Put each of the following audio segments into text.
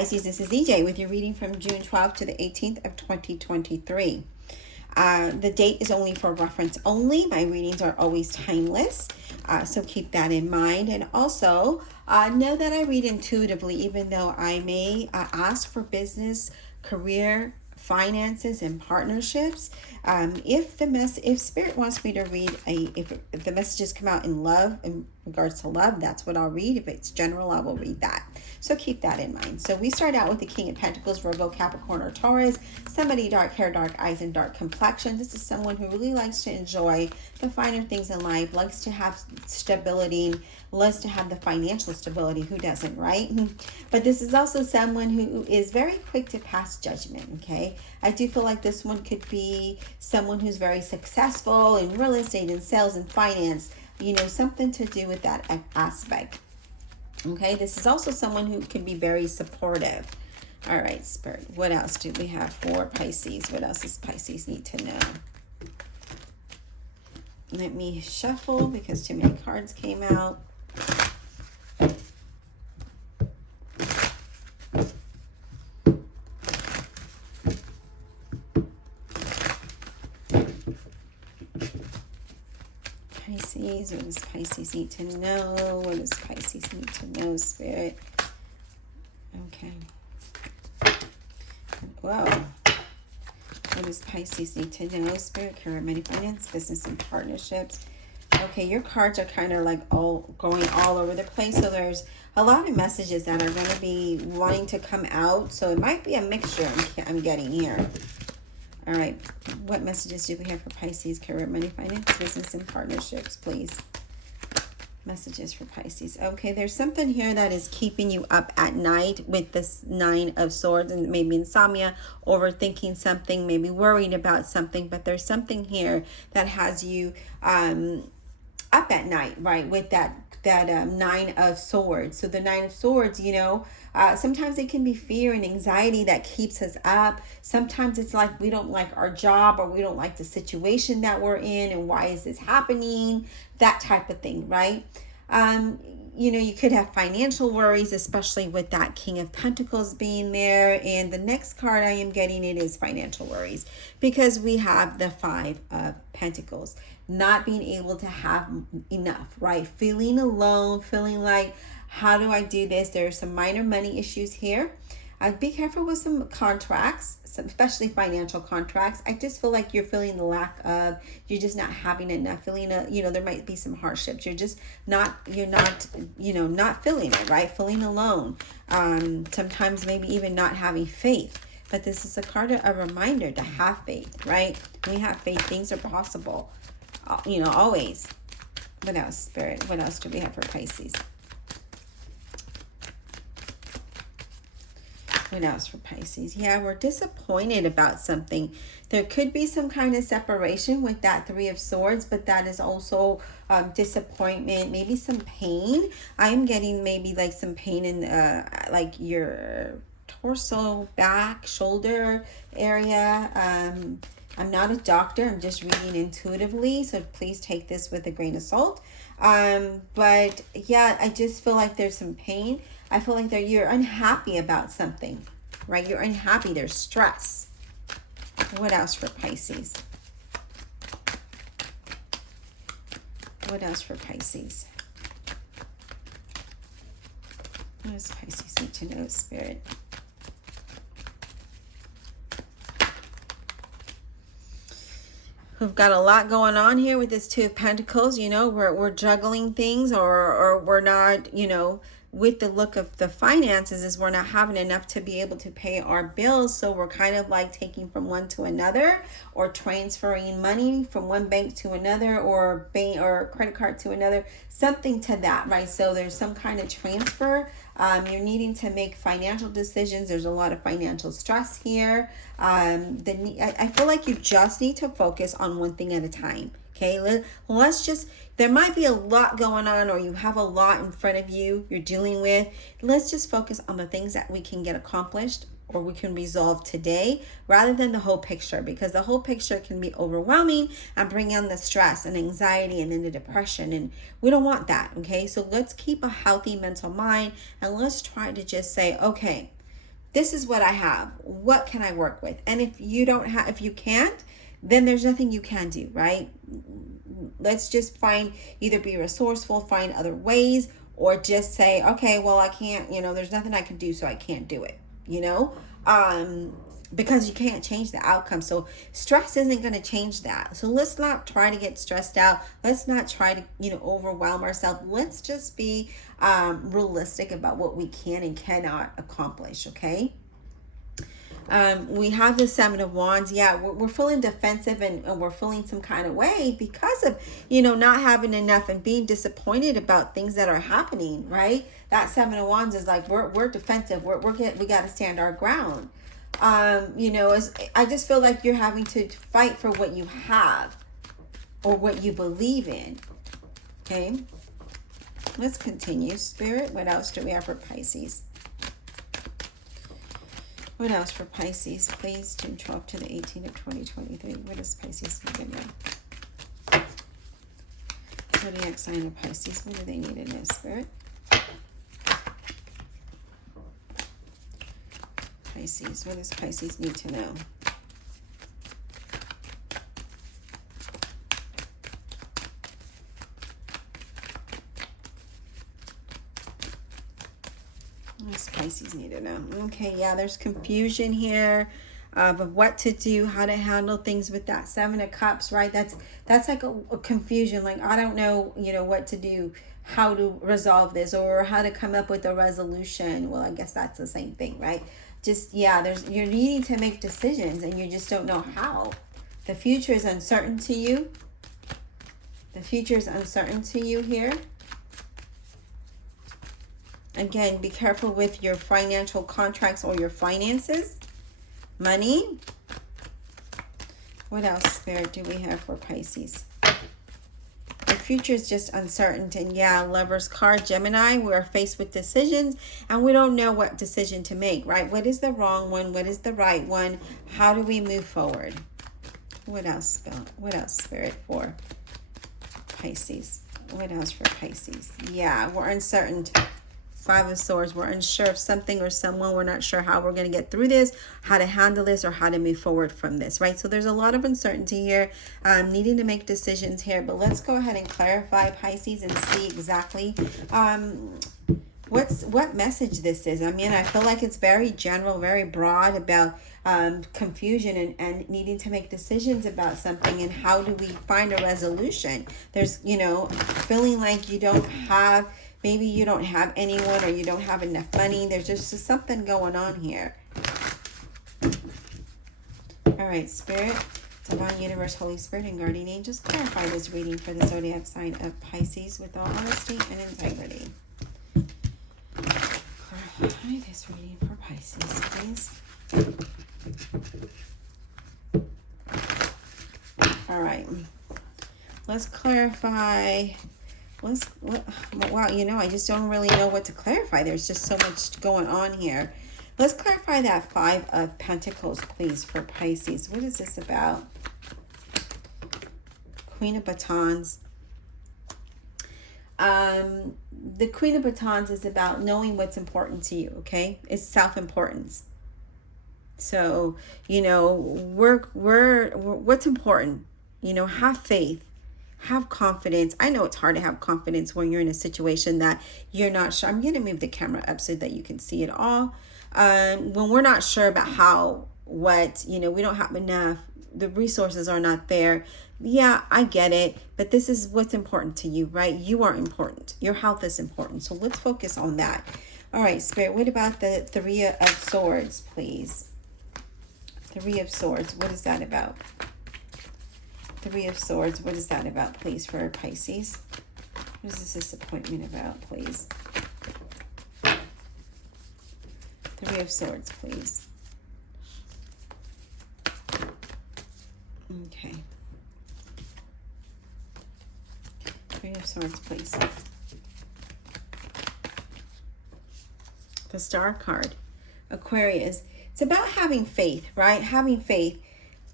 Pisces, this is EJ with your reading from June 12th to the 18th of 2023. The date is only for reference only. My readings are always timeless, so keep that in mind. And also know that I read intuitively, even though I may ask for business, career, finances, and partnerships. If Spirit wants me to read if the messages come out in love, in regards to love, that's what I'll read. If it's general, I will read that. So keep that in mind. So we start out with the King of Pentacles, Virgo, Capricorn, or Taurus. Somebody dark hair, dark eyes, and dark complexion. This is someone who really likes to enjoy the finer things in life, likes to have stability, likes to have the financial stability. Who doesn't, right? But this is also someone who is very quick to pass judgment, okay? I do feel like this one could be someone who's very successful in real estate and sales and finance, something to do with that aspect. Okay, this is also someone who can be very supportive. All right, Spirit, what else do we have for Pisces? What else does Pisces need to know? Let me shuffle because too many cards came out. Pisces, what does Pisces need to know? What does Pisces need to know, Spirit? Okay. Whoa. What does Pisces need to know, Spirit? Career, money, finance, business, and partnerships. Okay, your cards are kind of like going all over the place. So there's a lot of messages that are going to be wanting to come out. So it might be a mixture I'm getting here. All right, what messages do we have for Pisces? Career, money, finance, business, and partnerships, please. Messages for Pisces. Okay, there's something here that is keeping you up at night with this Nine of Swords, and maybe insomnia, overthinking something, maybe worried about something, but there's something here that has you up at night, right, with that Nine of Swords. So the Nine of Swords, sometimes it can be fear and anxiety that keeps us up. Sometimes it's like we don't like our job, or we don't like the situation that we're in, and why is this happening? That type of thing, right? You could have financial worries, especially with that King of Pentacles being there. And the next card I am getting, it is financial worries, because we have the Five of Pentacles. Not being able to have enough, right? Feeling alone, feeling like, how do I do this? There are some minor money issues here. Be careful with some contracts, especially financial contracts. I just feel like you're feeling the lack of, you're just not having enough, there might be some hardships. Not feeling it, right? Feeling alone. Sometimes maybe even not having faith. But this is a card, a reminder to have faith, right? When we have faith, things are possible. Always. What else, Spirit? What else do we have for Pisces? What else for Pisces? Yeah, we're disappointed about something. There could be some kind of separation with that Three of Swords, but that is also disappointment, maybe some pain. I'm getting maybe like some pain in like your torso, back, shoulder area. I'm not a doctor. I'm just reading intuitively, so please take this with a grain of salt. But yeah, I just feel like there's some pain. I feel like you're unhappy about something, right? You're unhappy. There's stress. What else for Pisces? What else for Pisces? What does Pisces need to know, Spirit? We've got a lot going on here with this Two of Pentacles. We're juggling things, or we're not, with the look of the finances, is we're not having enough to be able to pay our bills. So we're kind of like taking from one to another, or transferring money from one bank to another, or bank or credit card to another, something to that, right? So there's some kind of transfer. You're needing to make financial decisions. There's a lot of financial stress here. I feel like you just need to focus on one thing at a time. Okay, there might be a lot going on, or you have a lot in front of you you're dealing with. Let's just focus on the things that we can get accomplished, or we can resolve today, rather than the whole picture, because the whole picture can be overwhelming and bring on the stress and anxiety and then the depression, and we don't want that. Okay, so let's keep a healthy mental mind, and let's try to just say, okay, This is what I have. What can I work with? And if you don't have, if you can't, then there's nothing you can do, right? Let's just either be resourceful, find other ways, or just say, okay, well, I can't, there's nothing I can do, so I can't do it, because you can't change the outcome. So stress isn't going to change that. So let's not try to get stressed out. Let's not try to, overwhelm ourselves. Let's just be realistic about what we can and cannot accomplish, okay? We have the Seven of Wands. Yeah, we're feeling defensive and we're feeling some kind of way because of, not having enough and being disappointed about things that are happening, right? That Seven of Wands is like, we're defensive. We got to stand our ground. I just feel like you're having to fight for what you have or what you believe in. Okay. Let's continue. Spirit, what else do we have for Pisces? What else for Pisces, please? June 12th to the 18th of 2023. What does Pisces need to know? Zodiac sign of Pisces. What do they need to know, Spirit? Pisces. What does Pisces need to know? What does Pisces need to know? Okay, yeah, there's confusion here of what to do, how to handle things with that Seven of Cups, right? That's like a confusion. Like, I don't know, what to do, how to resolve this, or how to come up with a resolution. Well, I guess that's the same thing, right? Just, yeah, you're needing to make decisions and you just don't know how. The future is uncertain to you. The future is uncertain to you here. Again, be careful with your financial contracts or your finances. Money. What else, Spirit, do we have for Pisces? The future is just uncertain. And yeah, Lover's card, Gemini, we're faced with decisions and we don't know what decision to make, right? What is the wrong one? What is the right one? How do we move forward? What else, Spirit, for Pisces? What else for Pisces? Yeah, we're uncertain. Five of Swords. We're unsure of something or someone. We're not sure how we're going to get through this, how to handle this, or how to move forward from this, right? So there's a lot of uncertainty here, needing to make decisions here. But let's go ahead and clarify, Pisces, and see exactly what message this is. I mean, I feel like it's very general, very broad about confusion and needing to make decisions about something, and how do we find a resolution. There's, feeling like you don't have, maybe you don't have anyone, or you don't have enough money. There's just something going on here. All right, Spirit, Divine Universe, Holy Spirit, and Guardian Angels, clarify this reading for the zodiac sign of Pisces with all honesty and integrity. Clarify this reading for Pisces, please. All right. Let's clarify. Wow, I just don't really know what to clarify. There's just so much going on here. Let's clarify that Five of Pentacles, please, for Pisces. What is this about? Queen of Batons. The Queen of Batons is about knowing what's important to you, okay? It's self-importance. So, what's important? Have faith. Have confidence. I know it's hard to have confidence when you're in a situation that you're not sure. I'm going to move the camera up so that you can see it all. When we're not sure about we don't have enough, the resources are not there. Yeah, I get it. But this is what's important to you, right? You are important. Your health is important. So let's focus on that. All right, Spirit, what about the Three of Swords, please? Three of Swords, what is that about? Three of Swords, what is that about, please, for Pisces? What is this disappointment about, please? Three of Swords, please. Okay. Three of Swords, please. The Star card. Aquarius. It's about having faith, right? Having faith.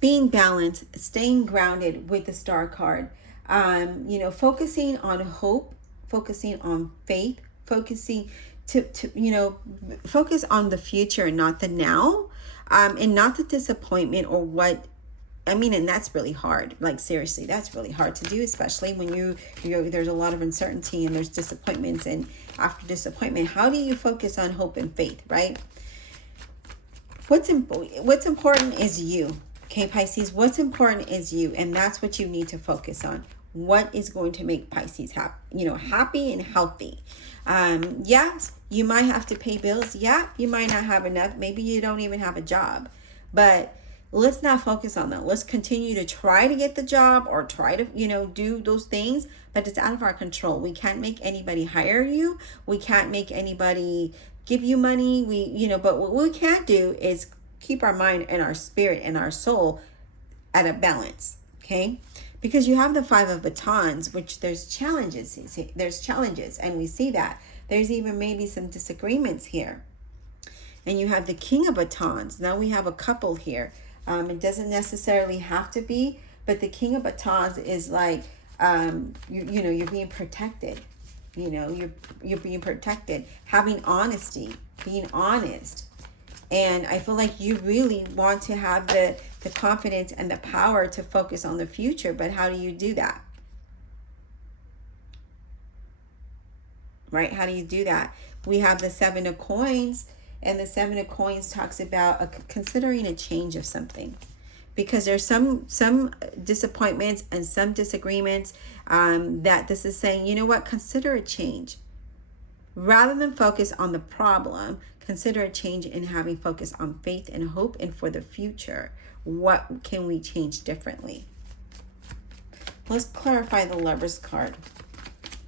Being balanced, staying grounded with the Star card, focusing on hope, focusing on faith, focusing you know, focus on the future and not the now, and not the disappointment or what. I mean, and that's really hard. Like, seriously, that's really hard to do, especially when there's a lot of uncertainty and there's disappointments. And after disappointment, how do you focus on hope and faith, right? What's important is you. Okay, Pisces, what's important is you, and that's what you need to focus on. What is going to make Pisces happy and healthy? Yes, you might have to pay bills. Yeah, you might not have enough. Maybe you don't even have a job. But let's not focus on that. Let's continue to try to get the job or try to, do those things, but it's out of our control. We can't make anybody hire you. We can't make anybody give you money. But what we can do is keep our mind and our spirit and our soul at a balance, okay? Because you have the Five of Batons, which there's challenges. There's challenges, and we see that. There's even maybe some disagreements here. And you have the King of Batons. Now we have a couple here. It doesn't necessarily have to be, but the King of Batons is like, you're being protected. You're being protected. Having honesty, being honest. And I feel like you really want to have the confidence and the power to focus on the future. But how do you do that? Right? How do you do that? We have the Seven of Coins. And the Seven of Coins talks about considering a change of something. Because there's some disappointments and some disagreements that this is saying, you know what? Consider a change. Rather than focus on the problem, consider a change in having focus on faith and hope and for the future. What can we change differently? Let's clarify the Lover's card.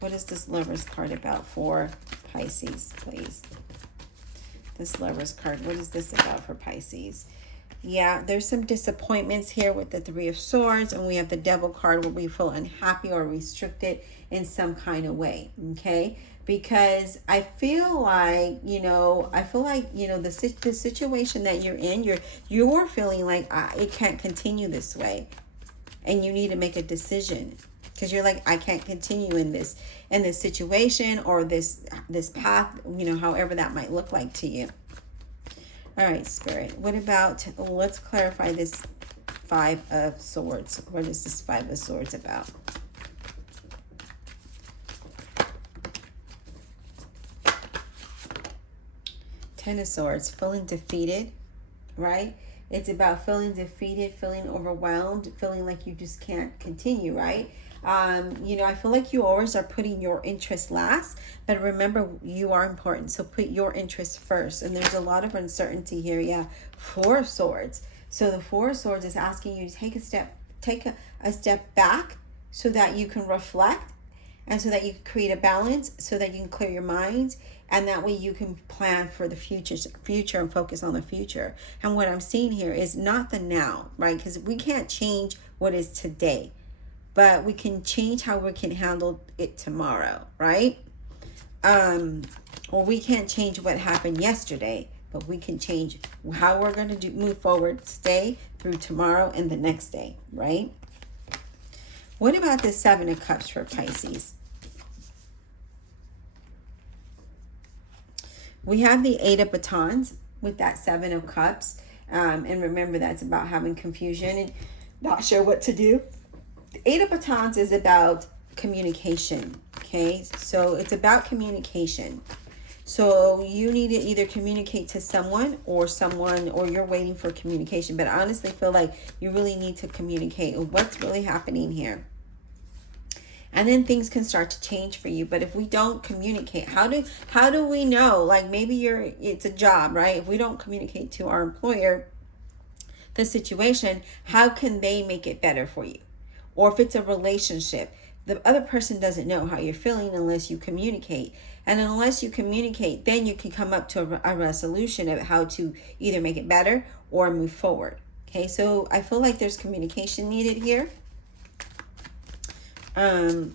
What is this Lover's card about for Pisces, please? This Lover's card, what is this about for Pisces? Yeah, there's some disappointments here with the Three of Swords, and we have the Devil card where we feel unhappy or restricted in some kind of way, okay? Because I feel like, the situation that you're in, you're feeling like it can't continue this way, and you need to make a decision. Because you're like, I can't continue in this situation or this path, however that might look like to you. All right, Spirit. What about, let's clarify this Five of Swords. What is this Five of Swords about? Ten of Swords, feeling defeated, right? It's about feeling defeated, feeling overwhelmed, feeling like you just can't continue, right? I feel like you always are putting your interest last, but remember, you are important. So put your interest first. And there's a lot of uncertainty here. Yeah. Four of Swords. So the Four of Swords is asking you to take a step back so that you can reflect and so that you can create a balance, so that you can clear your mind. And that way you can plan for the future and focus on the future. And what I'm seeing here is not the now, right? Because we can't change what is today. But we can change how we can handle it tomorrow, right? Or we can't change what happened yesterday, but we can change how we're going to move forward today through tomorrow and the next day, right? What about the Seven of Cups for Pisces? We have the Eight of Batons with that Seven of Cups. And remember, that's about having confusion and not sure what to do. Eight of Batons is about communication, okay? So it's about communication. So you need to either communicate to someone or you're waiting for communication. But I honestly feel like you really need to communicate what's really happening here. And then things can start to change for you. But if we don't communicate, how do we know? Like maybe it's a job, right? If we don't communicate to our employer the situation, how can they make it better for you? Or if it's a relationship, the other person doesn't know how you're feeling unless you communicate. And unless you communicate, then you can come up to a resolution of how to either make it better or move forward. Okay, so I feel like there's communication needed here.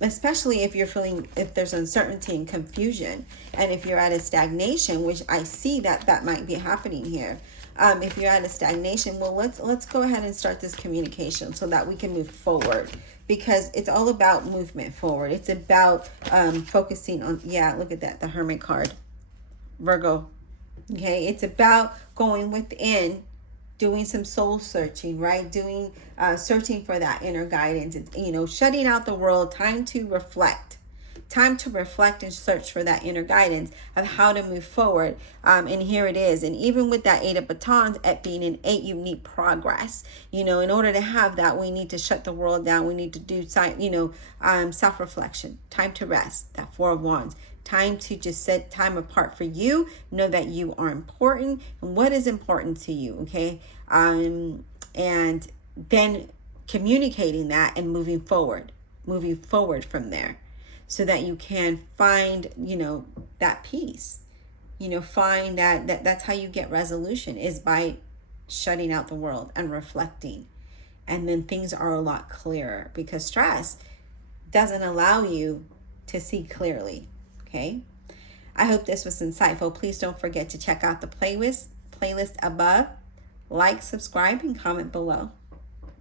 Especially if there's uncertainty and confusion. And if you're at a stagnation, which I see that might be happening here. If you're at a stagnation, well, let's go ahead and start this communication so that we can move forward, because it's all about movement forward. It's about focusing on, yeah, look at that, the Hermit card. Virgo. Okay, it's about going within, doing some soul searching, right? Doing searching for that inner guidance. It's, shutting out the world. Time to reflect. Time to reflect and search for that inner guidance of how to move forward. And here it is. And even with that 8 of batons at being an 8, you need progress. In order to have that, we need to shut the world down. We need to do, self-reflection. Time to rest. That 4 of wands. Time to just set time apart for you. Know that you are important and what is important to you. Okay. And then communicating that and moving forward from there, so that you can find, that peace, find that's how you get resolution, is by shutting out the world and reflecting. And then things are a lot clearer, because stress doesn't allow you to see clearly. Okay. I hope this was insightful. Please don't forget to check out the playlist above. Like, subscribe, and comment below.